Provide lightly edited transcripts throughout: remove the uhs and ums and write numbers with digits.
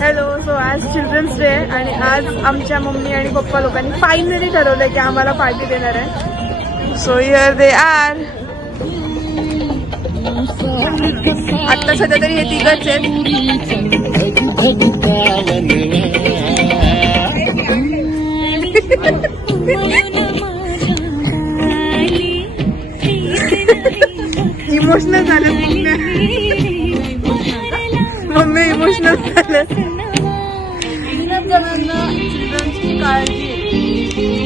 Hello. So आज children's day आणि आज आमच्या मम्मी आणि पप्पा लोकांनी फायनली ठरवलंय की आम्हाला पार्टी देणार आहे. So here they are. आता सध्या तरी हे तिघच आहेत. इमोशनल झालं मम्मी इमोशनल झालं. जणांना चिल्ड्रन्सची काळजी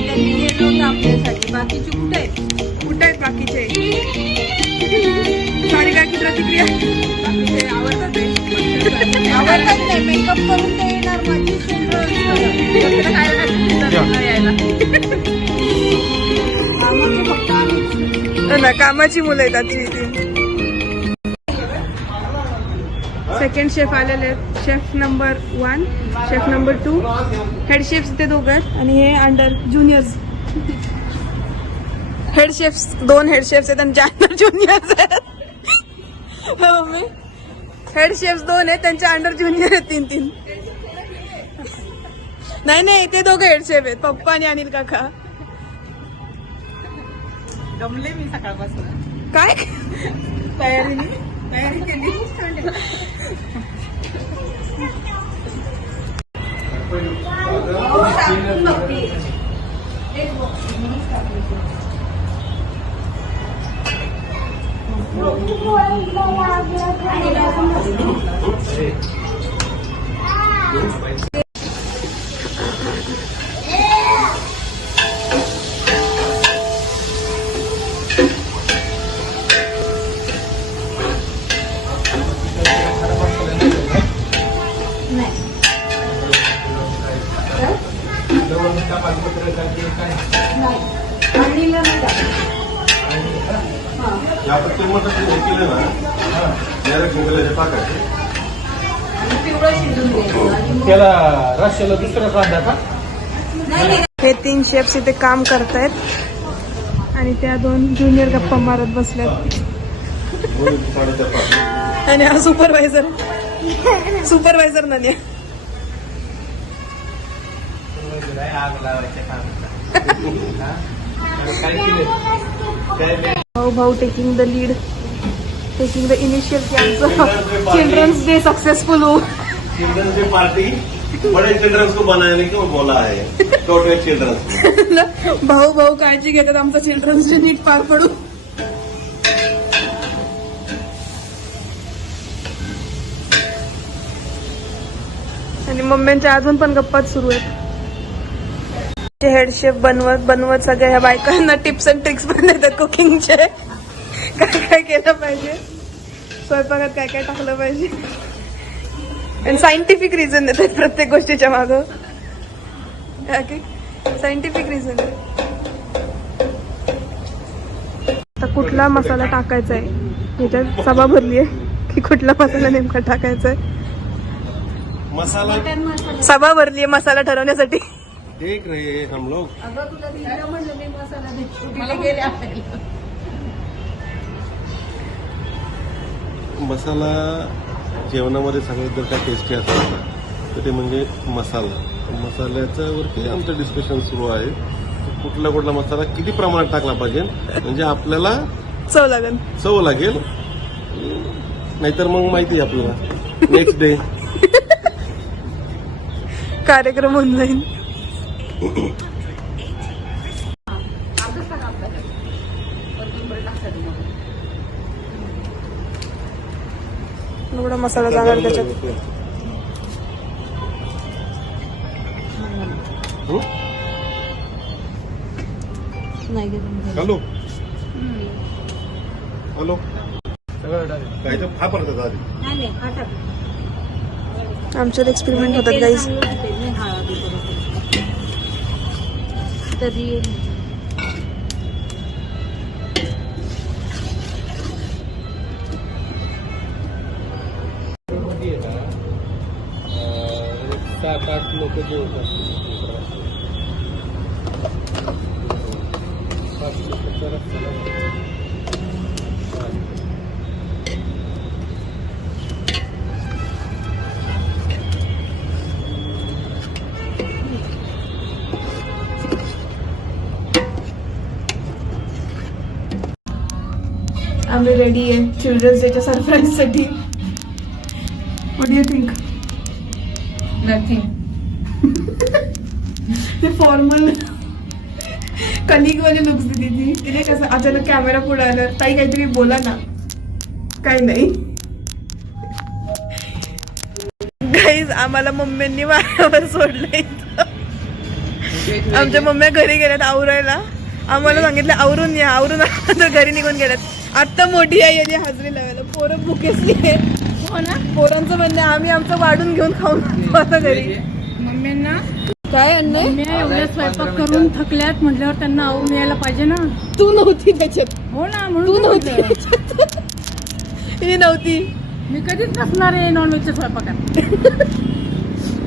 त्यांनी केलं होतं आपल्यासाठी. बाकीचे कुठे आहेत बाकीचे? सारिका की प्रतिक्रिया? बाकीचे आवडतात नाही. मेकअप करून ते येणार माझी यायला. ना कामाची मुलं आहेत आजची ती. सेकंड शेफ आलेले आहेत. Chef number 1, chef number 2, head chefs ते दोघं आहेत आणि हे under juniors. Head chefs 2 head chefs आहेत आणि अंडर ज्युनियर्स आहेत. मम्मी हेड शेफ्स 2 आहेत, त्यांच्या अंडर ज्युनियर आहेत 3. नाही ते दोघं हेड शेफ आहेत, पप्पा आणि अनिल काका. जमले मी सकाळपासून. काय तयारी केली. हे 3 शेफ्स इथे काम करतायत आणि त्या 2 ज्युनियर गप्पा मारत बसल्यात. आणि हा सुपरवायझर नान्या. भाऊ taking the lead, taking the initial की आमचं चिल्ड्रन्स डे सक्सेसफुल हो. चिल्ड्रंस डे पार्टी बड़े चिल्ड्रंस को बनाने को बोला है, छोटे चिल्ड्रंस. भाऊ काळजी घेतात आमचा चिल्ड्रन्स डे नीट पार पडू. आणि मम्मींच्या अजून पण गप्पाच सुरू आहेत. हेड शेफ बनवत सगळ्या ह्या बायकांना टिप्स अँड ट्रिक्स पण देतात कुकिंगचे. काय केलं पाहिजे, स्वयंपाकात काय टाकलं पाहिजे, आणि सायंटिफिक रिझन देतात प्रत्येक गोष्टीच्या मागं. Scientific reason. आता कुठला मसाला टाकायचा आहे ह्याच्यात सभा भरली आहे की कुठला मसाला नेमका टाकायचा आहे. मसाला सभा भरली आहे मसाला ठरवण्यासाठी. देख रहे हैं हम लोग. मसाला जेवणामध्ये सगळ्यात जर काय टेस्टी असेल तर ते म्हणजे मसाल्याच्या वरती आमचं डिस्कशन सुरू आहे. कुठला मसाला किती प्रमाणात टाकला पाहिजे म्हणजे आपल्याला चव लागेल. नाहीतर मग माहिती आहे आपल्याला नेक्स्ट डे कार्यक्रम होऊन जाईल. एवढा मसाला जाणार त्याच्यात. हॅलो काय तर हा परत आधी आमच्यात एक्सपेरिमेंट होतात गाईज. सात आठ लोक जेवतात. आम्ही रेडी आहे चिल्ड्रन्स डेच्या सरप्राईज साठी. What you think? नथिंग. ते फॉर्मल कलिग वाले लुक्स देते ती. तिने कसं अचानक कॅमेरा पुढे आलं, ताई काहीतरी बोला ना. काही नाही गाईज, आम्हाला मम्मींनी वाऱ्यावर सोडलं इथं. आमच्या मम्म्या घरी गेल्यात आवरायला. आम्हाला सांगितलं आवरून या, आवरून तर घरी निघून गेल्यात. आत्ता मोठी आई याची हाजरी लावायला. पोरं भुकेसली आहे. हो ना, पोरांचं म्हणणं आम्ही आमचं वाढून घेऊन खाऊन आता घरी. मम्मींना काय अन्ने? मम्म्या एवढ्या स्वयंपाक करून थकल्यात म्हटल्यावर त्यांना आवून यायला पाहिजे ना. तू नव्हती त्याच्यात. हो ना, तू म्हणून नव्हती म्हटलं. त्याच्यात. ही नव्हती. मी कधीच नसणार आहे नॉनव्हेजच्या स्वयंपाकात.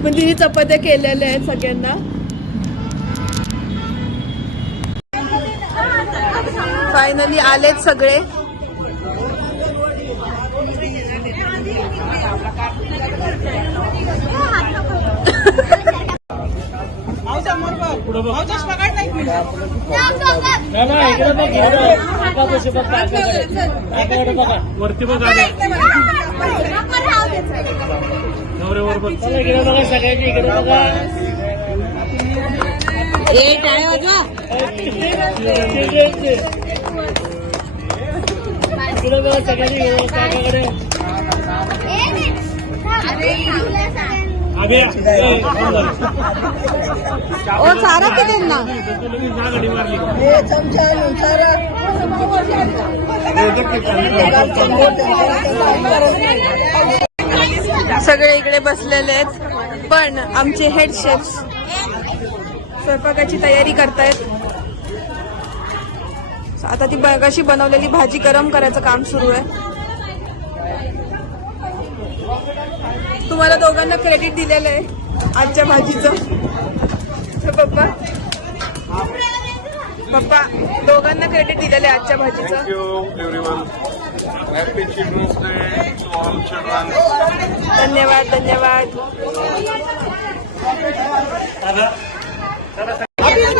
पण तिने चपात्या केलेल्या आहेत सगळ्यांना. फायनली आलेत सगळे. वरती बघ आले नवऱ्यावर बघ. चला इकडे बघा, सगळ्यांची इकडे बघा. इकडे बघा सगळ्यांनी काकाकडे. ओ सारा किती ना गाडी मारली. सगळे इकडे बसलेले आहेत. पण आमचे हेड शेफ्स स्वयंपाकाची तयारी करतायत. आता ती कशी बनवलेली भाजी गरम करायचं काम सुरू आहे. तुम्हाला दोघांना क्रेडिट दिलेलं आहे आजच्या भाजीचं. पप्पा पप्पा दोघांना क्रेडिट दिलेलं आहे आजच्या भाजीचं. Thank you everyone. Happy children's day to all children. धन्यवाद धन्यवाद.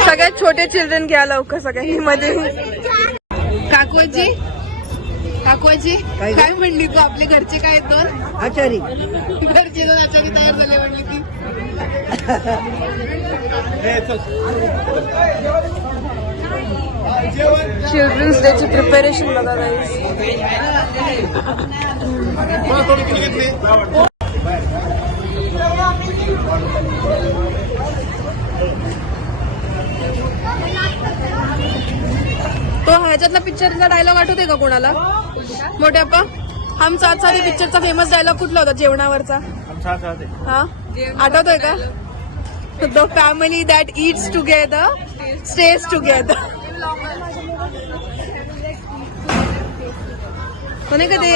सगळ्यात छोटे चिल्ड्रन घ्या लवकर सगळ्या मध्ये. काकूजी काकूजी काय म्हणली तू? आपले घरचे काय आहेत? दोन आचारी घरचे दोन आचारी तयार झाले म्हणली ती. चिल्ड्रन्स डेची प्रिपरेशन बघा गाईस. तो ह्याच्यातला पिक्चरचा डायलॉग आठवते का कोणाला? मोठ्याप्पा, हम साथ साथ पिक्चरचा फेमस डायलॉग कुठला होता जेवणावरचा? हा आठवतोय का? The family that eats together stage together. कोणी का ते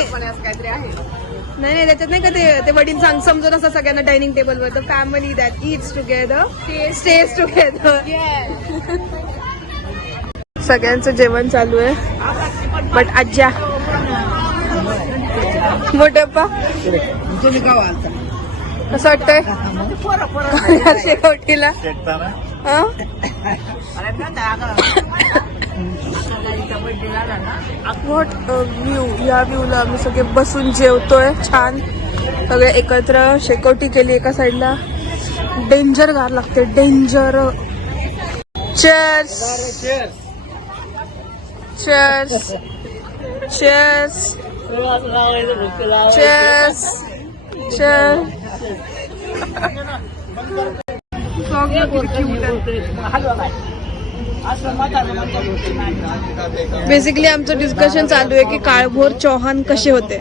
नाही त्याच्यात नाही का ते वडील समजत असं सगळ्यांना डायनिंग टेबलवर. The family that eats together stage together. सगळ्यांचं जेवण चालू आहे. बट आज्या मोठ्याप्पा कसं वाटतंय शेवटीला? What view. या व्ह्यूला आम्ही सगळे बसून जेवतोय छान सगळे एकत्र. शेकोटी केली एका साईडला. डेंजर गार लागते, danger. Chairs chairs chairs chairs chairs. Basically आमचं डिस्कशन चालू आहे की काळभोर चौहान कसे होते.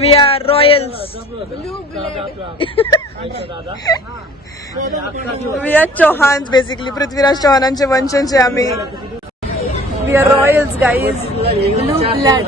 We are royals. We are Chauhan. Basically Prithviraj चौहानांचे वंशज आम्ही. We are royals guys. Blue blood.